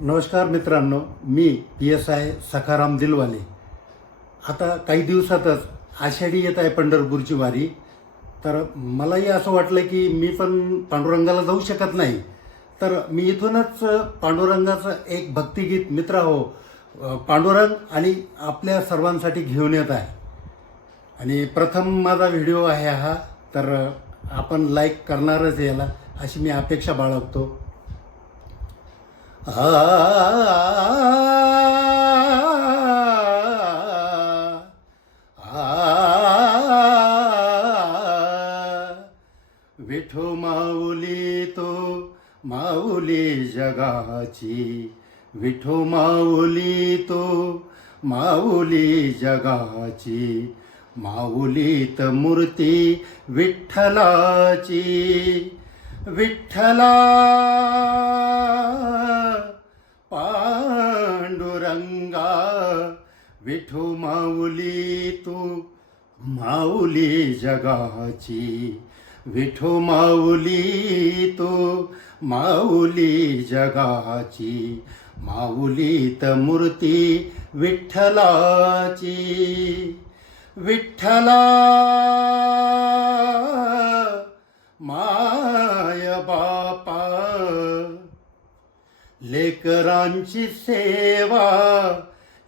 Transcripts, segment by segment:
नमस्कार मित्रांनो, मी PSI सखाराम दिलवाले. आता काही दिवसातच आषाढी येत आहे पंढरपूरची वारी. तर मलाही असं वाटलं की मी पण पांडुरंगाला जाऊ शकत नाही. तर मी इथूनच पांडुरंगाचं एक भक्तिगीत मित्र हो पांडुरंग आणि आपल्या सर्वांसाठी घेऊन येत आहे. आणि प्रथम माझा व्हिडिओ आहे हा, तर आपण लाईक करणारच याला अशी मी अपेक्षा बाळगतो. आ विठो माऊली तो माऊली जगाची, विठो माऊली तो माऊली जगाची, माऊलीत मूर्ती विठ्ठलाची. विठ्ठला पांडुरंगा, विठो माऊली तू माऊली जगाची, विठो माऊली तू माऊली जगाची, माऊलीत मूर्ती विठ्ठलाची. विठ्ठला माय बापा, लेकरांची सेवा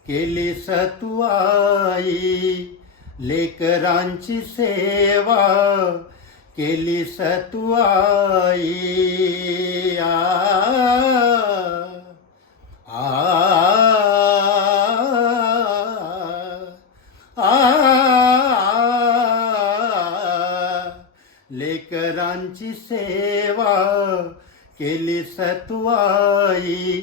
केली तू आई, लेकरांची सेवा केली तू आई. लेकरांची सेवा केली तू आई.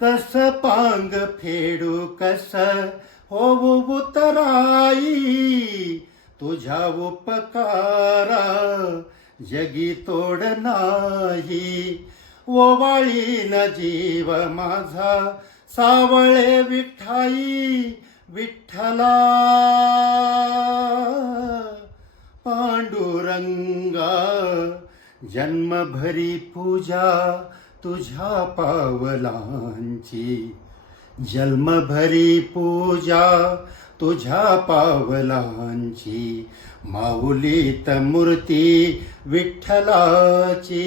कस पांग फेडू कस होऊ उतराई, तुझ्या उपकारा जगी तोड नाही. ओवाळीन जीव माझा सावळे विठाई, विठ्ठला पांडुरंगा. जन्मभरी पूजा तुझ्या पावलांची, जन्मभरी पूजा तुझ्या पावलांची, माऊलीत मूर्ती विठ्ठलाची.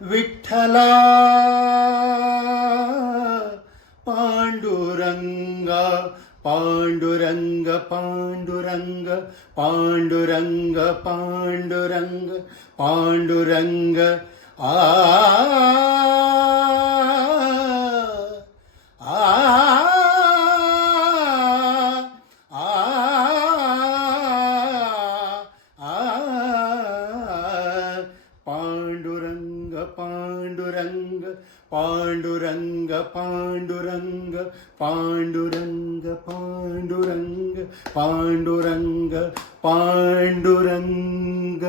विठ्ठला पांडुरंगा, पांडुरंग पांडुरंग पांडुरंग पांडुरंग पांडुरंग. आ पांडुरंग पांडुरंग पांडुरंग पांडुरंग पांडुरंग पांडुरंग पांडुरंग पांडुरंग.